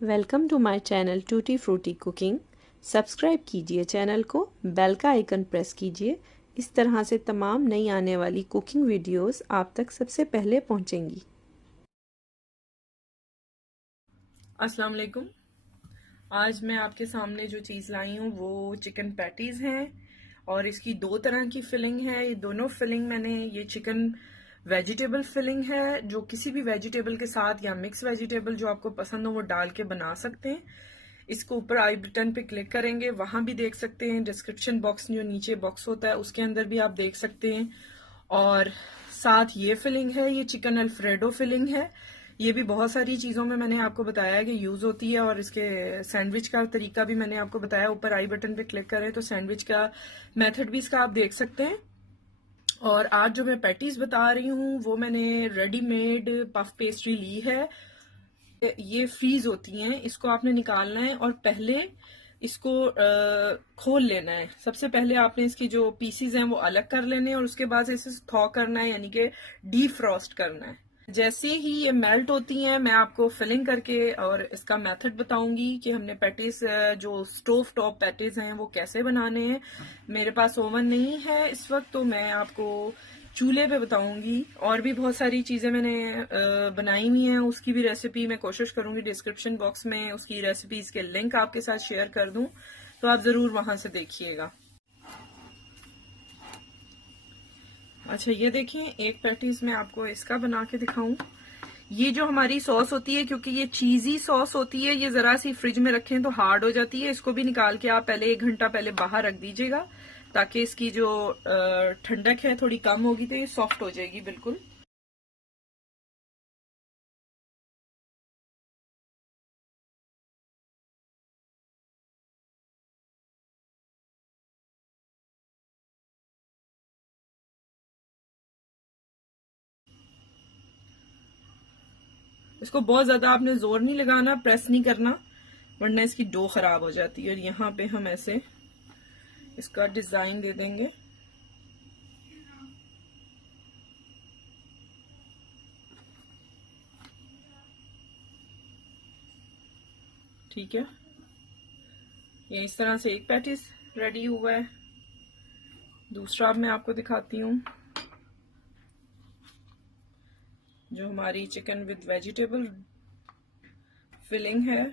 Welcome to my channel tutti frutti cooking. Subscribe कीजिए channel को, bell का icon press कीजिए। इस तरह से तमाम नई आने वाली कुकिंग वीडियोस आप तक सबसे पहले पहुंचेंगी। अस्सलाम वालेकुम। आज मैं आपके सामने जो चीज़ लाई हूँ वो चिकन पैटीज़ हैं और इसकी दो तरह की फिलिंग है। ये दोनों फिलिंग मैंने ये चिकन वेजिटेबल फिलिंग है जो किसी भी वेजिटेबल के साथ या मिक्स वेजिटेबल जो आपको पसंद हो वो डाल के बना सकते हैं। इसको ऊपर आई बटन पे क्लिक करेंगे, वहां भी देख सकते हैं। डिस्क्रिप्शन बॉक्स जो नीचे बॉक्स होता है उसके अंदर भी आप देख सकते हैं। और साथ ये फिलिंग है, ये चिकन अल्फ्रेडो फिलिंग है। ये भी बहुत सारी चीज़ों में मैंने आपको बताया कि यूज़ होती है और इसके सैंडविच का तरीका भी मैंने आपको बताया। ऊपर आई बटन पे क्लिक करें तो सैंडविच का मेथड भी इसका आप देख सकते हैं। और आज जो मैं पैटीज बता रही हूँ वो मैंने रेडीमेड पफ पेस्ट्री ली है। ये फ्रीज होती हैं, इसको आपने निकालना है और पहले इसको खोल लेना है। सबसे पहले आपने इसकी जो पीसीज हैं वो अलग कर लेने हैं और उसके बाद इसे थॉ करना है, यानी कि डीफ्रॉस्ट करना है। जैसे ही ये मेल्ट होती हैं मैं आपको फिलिंग करके और इसका मेथड बताऊंगी कि हमने पैटीज जो स्टोव टॉप पैटीज हैं वो कैसे बनाने हैं। मेरे पास ओवन नहीं है इस वक्त, तो मैं आपको चूल्हे पे बताऊंगी। और भी बहुत सारी चीजें मैंने बनाई हुई हैं, उसकी भी रेसिपी मैं कोशिश करूंगी डिस्क्रिप्शन बॉक्स में उसकी रेसिपीज के लिंक आपके साथ शेयर कर दूं, तो आप जरूर वहां से देखिएगा। अच्छा, ये देखें, एक पैटीज मैं आपको इसका बना के दिखाऊं। ये जो हमारी सॉस होती है, क्योंकि ये चीजी सॉस होती है, ये जरा सी फ्रिज में रखें तो हार्ड हो जाती है। इसको भी निकाल के आप पहले 1 घंटा पहले बाहर रख दीजिएगा ताकि इसकी जो ठंडक है थोड़ी कम होगी तो ये सॉफ्ट हो जाएगी बिल्कुल। इसको बहुत ज्यादा आपने जोर नहीं लगाना, प्रेस नहीं करना, वरना इसकी डो खराब हो जाती है। और यहाँ पे हम ऐसे इसका डिजाइन दे देंगे। ठीक है, ये इस तरह से एक पैटीज रेडी हुआ है। दूसरा अब मैं आपको दिखाती हूँ, जो हमारी चिकन विद वेजिटेबल फिलिंग है।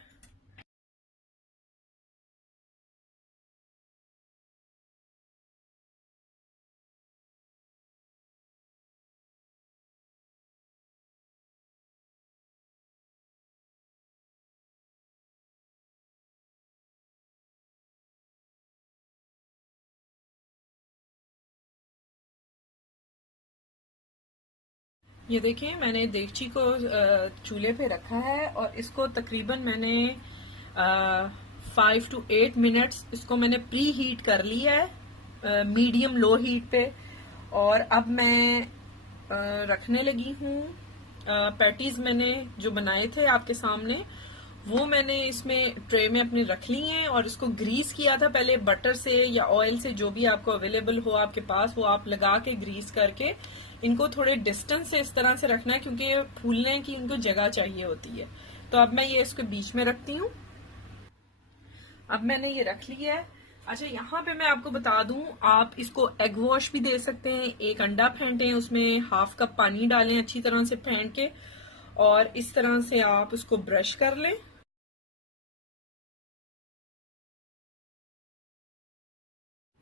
ये देखिए, मैंने देगची को चूल्हे पे रखा है और इसको तकरीबन मैंने 5 to 8 मिनट्स इसको मैंने प्री हीट कर ली है, मीडियम लो हीट पे। और अब मैं रखने लगी हूँ। पैटीज मैंने जो बनाए थे आपके सामने वो मैंने इसमें ट्रे में अपने रख ली हैं और इसको ग्रीस किया था पहले बटर से या ऑयल से, जो भी आपको अवेलेबल हो आपके पास वो आप लगा के ग्रीस करके इनको थोड़े डिस्टेंस से इस तरह से रखना है, क्योंकि फूलने की इनको जगह चाहिए होती है। तो अब मैं ये इसके बीच में रखती हूँ। अब मैंने ये रख लिया है। अच्छा, यहाँ पे मैं आपको बता दूं, आप इसको एग वॉश भी दे सकते हैं। एक अंडा फेंटें, उसमें ½ कप पानी डालें अच्छी तरह से फेंट के, और इस तरह से आप उसको ब्रश कर लें।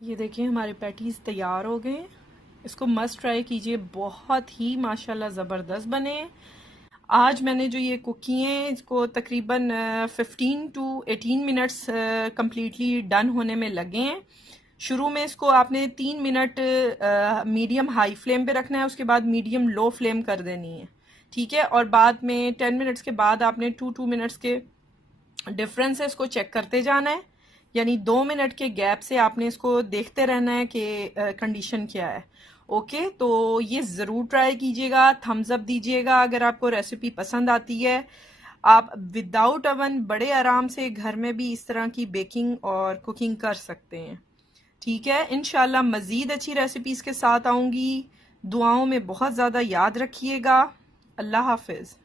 ये देखिए, हमारे पैटीज तैयार हो गए। इसको मस्ट ट्राई कीजिए, बहुत ही माशाल्लाह ज़बरदस्त बने। आज मैंने जो ये कुक किए हैं इसको तकरीबन 15 to 18 मिनट्स कम्प्लीटली डन होने में लगे हैं। शुरू में इसको आपने 3 मिनट मीडियम हाई फ्लेम पे रखना है, उसके बाद मीडियम लो फ्लेम कर देनी है। ठीक है, और बाद में 10 मिनट्स के बाद आपने 2 मिनट्स के डिफरेंस है इसको चेक करते जाना है। यानी 2 मिनट के गैप से आपने इसको देखते रहना है कि कंडीशन क्या है। ओके, तो ये ज़रूर ट्राई कीजिएगा, थम्स अप दीजिएगा अगर आपको रेसिपी पसंद आती है। आप विदाउट अवन बड़े आराम से घर में भी इस तरह की बेकिंग और कुकिंग कर सकते हैं। ठीक है, इंशाल्लाह मज़ीद अच्छी रेसिपीज़ के साथ आऊँगी। दुआओं में बहुत ज़्यादा याद रखिएगा। अल्लाह हाफिज़।